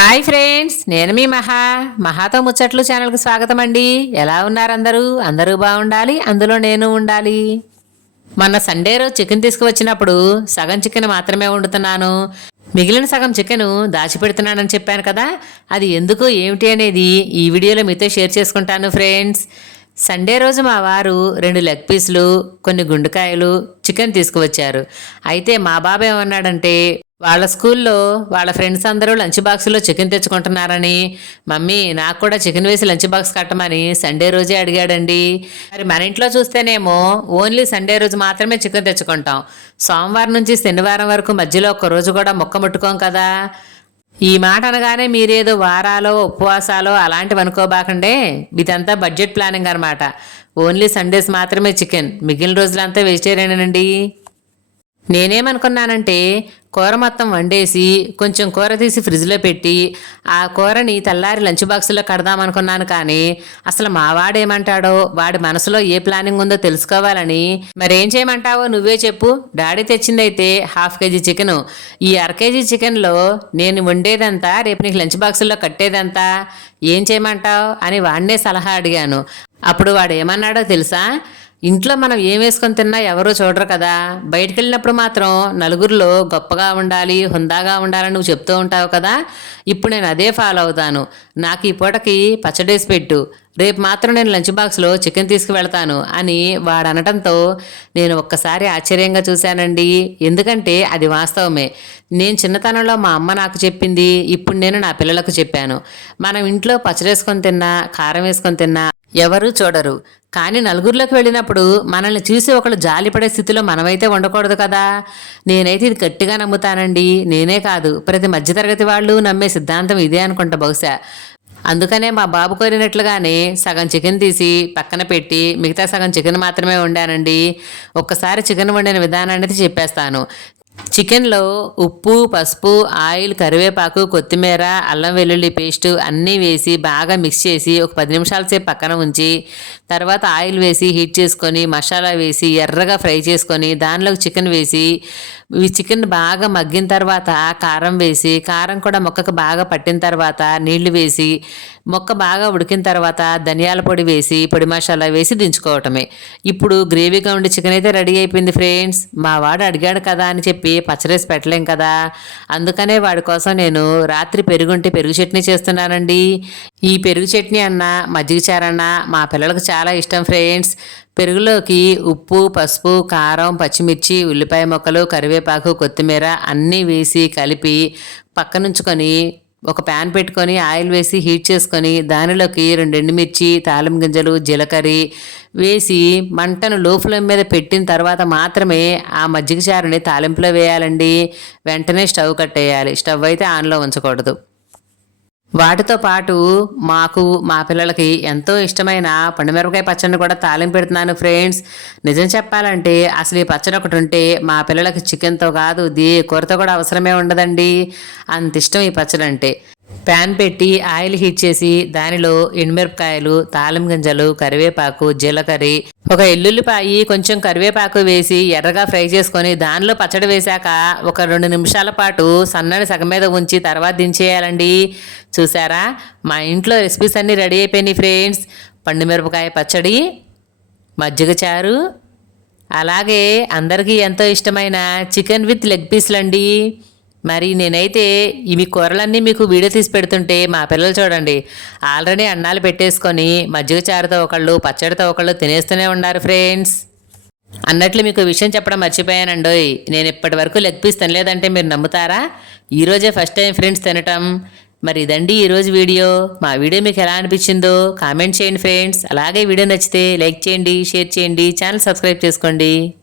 Hi friends నేను మీ మహా. మహాతో ముచ్చట్లు ఛానల్కి స్వాగతం అండి ఎలా ఉన్నారు అందరూ అందరూ బాగుండాలి అందులో నేను ఉండాలి. మొన్న సండే రోజు చికెన్ తీసుకువచ్చినప్పుడు సగం చికెన్ మాత్రమే వండుతున్నాను. మిగిలిన సగం చికెన్ దాచిపెడుతున్నానని చెప్పాను కదా అది ఎందుకు ఏమిటి అనేది ఈ వీడియోలో మీతో షేర్ చేసుకుంటాను ఫ్రెండ్స్. సండే రోజు మా వారు రెండు లెగ్ పీసులు కొన్ని గుండెకాయలు చికెన్ తీసుకువచ్చారు. అయితే మా బాబు ఏమన్నాడంటే వాళ్ళ స్కూల్లో వాళ్ళ ఫ్రెండ్స్ అందరూ లంచ్ బాక్స్లో చికెన్ తెచ్చుకుంటున్నారని మమ్మీ నాకు కూడా చికెన్ వేసి లంచ్ బాక్స్ కట్టమని సండే రోజే అడిగాడండి. మరి మన ఇంట్లో చూస్తేనేమో ఓన్లీ సండే రోజు మాత్రమే చికెన్ తెచ్చుకుంటాం. సోమవారం నుంచి శనివారం వరకు మధ్యలో ఒక్క రోజు కూడా మొక్క ముట్టుకోం కదా. ఈ మాట అనగానే మీరేదో వారాలో ఉపవాసాలో అలాంటివి అనుకోబాకండే. ఇదంతా బడ్జెట్ ప్లానింగ్ అనమాట ఓన్లీ సండేస్ మాత్రమే చికెన్. మిగిలిన రోజులంతా వెజిటేరియన్ అండి నేనేమనుకున్నానంటే కూర మొత్తం వండేసి కొంచెం కూర తీసి ఫ్రిడ్జ్లో పెట్టి ఆ కూరని తెల్లారి లంచ్ బాక్స్లో కడదామనుకున్నాను కానీ అసలు మా వాడేమంటాడో వాడి మనసులో ఏ ప్లానింగ్ ఉందో తెలుసుకోవాలని మరేం చేయమంటావో నువ్వే చెప్పు. డాడీ తెచ్చిందైతే హాఫ్ కేజీ చికెను. ఈ అర కేజీ చికెన్లో నేను వండేదంతా రేపు నీకు లంచ్ బాక్స్లో కట్టేదంతా ఏం చేయమంటావు అని వాడినే సలహా అడిగాను. అప్పుడు వాడు ఏమన్నాడో తెలుసా? ఇంట్లో మనం ఏం వేసుకొని తిన్నా ఎవరూ చూడరు కదా. బయటికి వెళ్ళినప్పుడు మాత్రం నలుగురిలో గొప్పగా ఉండాలి హుందాగా ఉండాలని నువ్వు చెప్తూ ఉంటావు కదా. ఇప్పుడు నేను అదే ఫాలో అవుతాను. నాకు ఈ పూటకి పచ్చడేసి పెట్టు. రేపు మాత్రం నేను లంచ్ బాక్స్లో చికెన్ తీసుకువెళ్తాను అని వాడు అనటంతో నేను ఒక్కసారి ఆశ్చర్యంగా చూశానండి. ఎందుకంటే అది వాస్తవమే. నేను చిన్నతనంలో మా అమ్మ నాకు చెప్పింది ఇప్పుడు నేను నా పిల్లలకు చెప్పాను. మనం ఇంట్లో పచ్చడేసుకొని తిన్నా కారం వేసుకొని తిన్నా ఎవరూ చూడరు. కానీ నలుగురిలోకి వెళ్ళినప్పుడు మనల్ని చూసి ఒకళ్ళు జాలిపడే స్థితిలో మనమైతే ఉండకూడదు కదా. నేనైతే ఇది గట్టిగా నమ్ముతానండి. నేనే కాదు. ప్రతి మధ్యతరగతి వాళ్ళు నమ్మే సిద్ధాంతం ఇదే అనుకుంటా బహుశా. అందుకనే మా బాబు కోరినట్లుగానే సగం చికెన్ తీసి పక్కన పెట్టి మిగతా సగం చికెన్ మాత్రమే వండానండి. ఒక్కసారి చికెన్ వండిన విధానాన్ని అయితే చెప్పేస్తాను. చికెన్లో ఉప్పు పసుపు ఆయిల్ కరివేపాకు కొత్తిమీర అల్లం వెల్లుల్లి పేస్ట్ అన్నీ వేసి బాగా మిక్స్ చేసి ఒక పది నిమిషాల సేపు పక్కన ఉంచి తర్వాత ఆయిల్ వేసి హీట్ చేసుకొని మసాలా వేసి ఎర్రగా ఫ్రై చేసుకొని దానిలోకి చికెన్ వేసి ఈ చికెన్ బాగా మగ్గిన తర్వాత కారం వేసి కారం కూడా మొక్కకు బాగా పట్టిన తర్వాత నీళ్ళు వేసి మొక్క బాగా ఉడికిన తర్వాత ధనియాల పొడి వేసి పొడి మసాలా వేసి దించుకోవటమే. ఇప్పుడు గ్రేవీగా ఉండి చికెన్ అయితే రెడీ అయిపోయింది ఫ్రెండ్స్. మా వాడు అడిగాడు కదా అని చెప్పి పచ్చరేసి పెట్టలేం కదా. అందుకనే వాడి కోసం నేను రాత్రి పెరుగుంటే పెరుగు చట్నీ చేస్తున్నానండి. ఈ పెరుగు చట్నీ అన్న మజ్జిగ చారన్న మా పిల్లలకు చాలా ఇష్టం ఫ్రెండ్స్. పెరుగులోకి ఉప్పు పసుపు కారం పచ్చిమిర్చి ఉల్లిపాయ ముక్కలు కరివేపాకు కొత్తిమీర అన్నీ వేసి కలిపి పక్కనుంచుకొని ఒక ప్యాన్ పెట్టుకొని ఆయిల్ వేసి హీట్ చేసుకొని దానిలోకి రెండు ఎండుమిర్చి తాలిం గింజలు జీలకర్ర వేసి మంటను లో ఫ్లేమ్ మీద పెట్టిన తర్వాత మాత్రమే ఆ మజ్జిగ చారుని తాలింపులో వేయాలండి. వెంటనే స్టవ్ కట్టేయాలి. స్టవ్ అయితే ఆన్లో ఉంచకూడదు. వాటితో పాటు మాకు మా పిల్లలకి ఎంతో ఇష్టమైన పండుమిరపకాయ పచ్చడిని కూడా తాలింపు పెడుతున్నాను ఫ్రెండ్స్. నిజం చెప్పాలంటే అసలు ఈ పచ్చడి ఒకటి ఉంటే మా పిల్లలకి చికెన్తో కాదు దీ కూరతో కూడా అవసరమే ఉండదండి. అంత ఇష్టం ఈ పచ్చడి అంటే ప్యాన్ పెట్టి ఆయిల్ హీట్ చేసి దానిలో ఎండుమిరపకాయలు తాళం గింజలు కరివేపాకు జీలకర్ర ఒక ఎల్లుల్లిపాయి కొంచెం కరివేపాకు వేసి ఎర్రగా ఫ్రై చేసుకొని దానిలో పచ్చడి వేశాక ఒక రెండు నిమిషాల పాటు సన్నని సగం మీద ఉంచి తర్వాత దించేయాలండి. చూసారా? మా ఇంట్లో రెసిపీస్ అన్నీ రెడీ అయిపోయినాయి ఫ్రెండ్స్. పండుమిరపకాయ పచ్చడి మజ్జిగ చారు అలాగే అందరికీ ఎంతో ఇష్టమైన చికెన్ విత్ లెగ్ పీస్లండి. మరి నేనైతే ఇవి కూరలన్నీ మీకు వీడియో తీసి పెడుతుంటే మా పిల్లలు చూడండి. ఆల్రెడీ అన్నాలు పెట్టేసుకొని మజ్జిగ చారుతో ఒకళ్ళు పచ్చడితో ఒకళ్ళు తినేస్తూనే ఉన్నారు ఫ్రెండ్స్. అన్నట్లు మీకు విషయం చెప్పడం మర్చిపోయానండోయ్. నేను ఇప్పటి వరకు లెగ్ పీస్ తినలేదంటే మీరు నమ్ముతారా? ఈరోజే ఫస్ట్ టైం ఫ్రెండ్స్ తినటం. మరి ఇదండి ఈరోజు వీడియో. మా వీడియో మీకు ఎలా అనిపించిందో కామెంట్ చేయండి ఫ్రెండ్స్. అలాగే వీడియో నచ్చితే లైక్ చేయండి షేర్ చేయండి ఛానల్ సబ్స్క్రైబ్ చేసుకోండి.